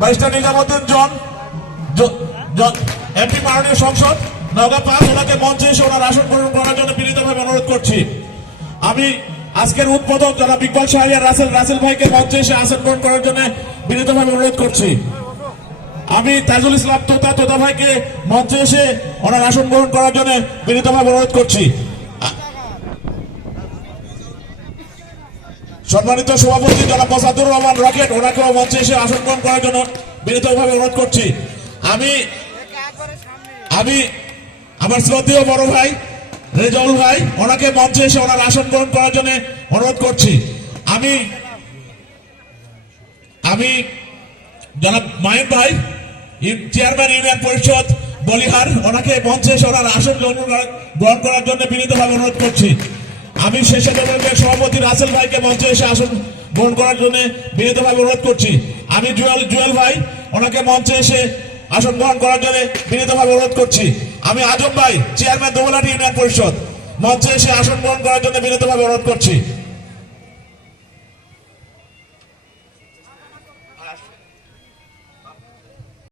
Barrister Nizamuddin জন MP মাননীয় সংসদ নওগাঁ ৫ ওনাকে মঞ্চে এসে ওনার আসন গ্রহণ করার জন্য বিনীতভাবে অনুরোধ করছি। আমি আজকের উদ্বোধক যারা ইকবাল শাহরিয়ার রাসেল ভাইকে মঞ্চে এসে আসন গ্রহণ করার জন্য বিনীতভাবে অনুরোধ করছি। আমি তাজুল ইসলাম তোতা ভাইকে মঞ্চে এসে ওনার আসন গ্রহণ করার জন্য বিনীতভাবে অনুরোধ করছি। সম্মানিত সভাপতি জনাব মোসাদ্দুর রহমান রকেট ওনাকেও মঞ্চে এসে আসন গ্রহণ করার জন্য বিনীতভাবে অনুরোধ করছি। আমি আমার শ্রদ্ধেয় বড় ভাই রেজাউল ভাই ওনাকে মঞ্চে এসে ওনার আসন গ্রহণ করার জন্য অনুরোধ করছি। আমি জনাব মাহিন ভাই চেয়ারম্যান ইউনিয়ন পরিষদ বলিহার ওনাকে মঞ্চে এসে ওনার আসন গ্রহণ করার জন্য বিনীতভাবে অনুরোধ করছি। আমি শেষে দলের সভাপতি রাসেল ভাইকে মঞ্চে এসে আসন গ্রহণ করার জন্য বিনীতভাবে অনুরোধ করছি। আমি জুয়েল ভাই ওনাকে মঞ্চে এসে আসন গ্রহণ করার জন্য বিনীতভাবে অনুরোধ করছি। আমি আজম ভাই চেয়ারম্যান দোবলাটি ইউনিয়ন পরিষদ মঞ্চে এসে আসন গ্রহণ করার জন্য বিনীতভাবে অনুরোধ করছি।